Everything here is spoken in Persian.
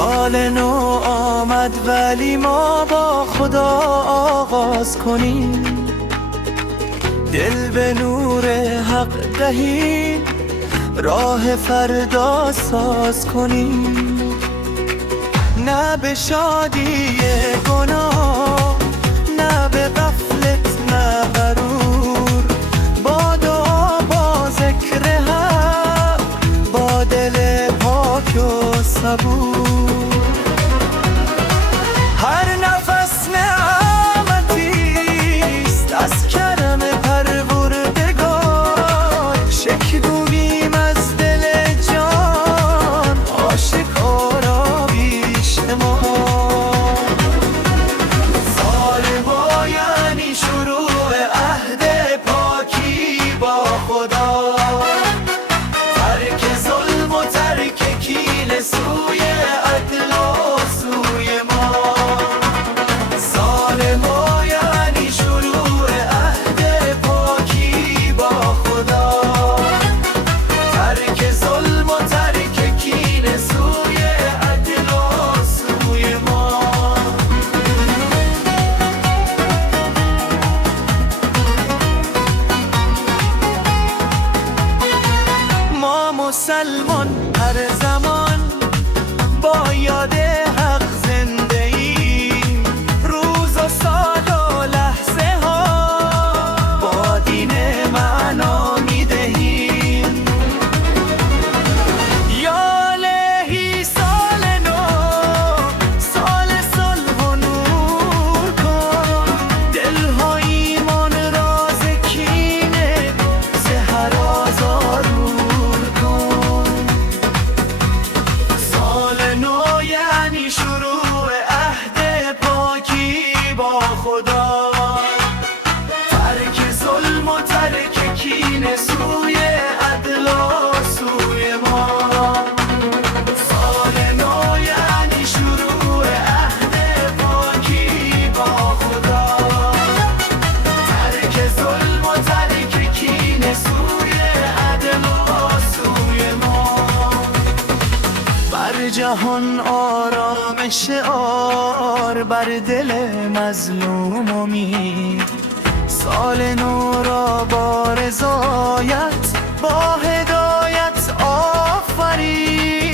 سال نو آمد ولی ما با خدا آغاز کنیم، دل به نور حق دهیم، راه فردا ساز کنیم. نه به شادی گناه، نه به غفلت، نه غرور، با دعا با ذکر حق، با دل پاک و صبور. هر نفس نعمتیست از کرم پروردگار، شکوبیم از دل جان آشکارا بیش ما. سال ما یعنی شروع عهد پاکی با خدا، ترک ظلم و ترک کینه، سوی عدل و سوی ما. سال ما یعنی شروع عهد پاکی با خدا، ترک ظلم و ترک کینه، سوی عدل و سوی ما. ما مسلمان هر زمان با یاد حق زنده ایم، روز و سال و لحظه ها با دین معنا می دهیم. یا الهی سال نو، سال صلح و نور کن، دلها ایمان راز کینه، سحر آزارور کن. سال نو یعنی شروع عهد پاکی با خدا، ترک ظلم و ترک کینه، سوی عدل و سوی ما. سال نو یعنی شروع عهد پاکی با خدا، ترک ظلم و ترک کینه، سوی عدل و سوی ما. بر جهان آرام شعار، بر دل مظلوم امید، سال نو را با رضایت، با هدایت آفرید.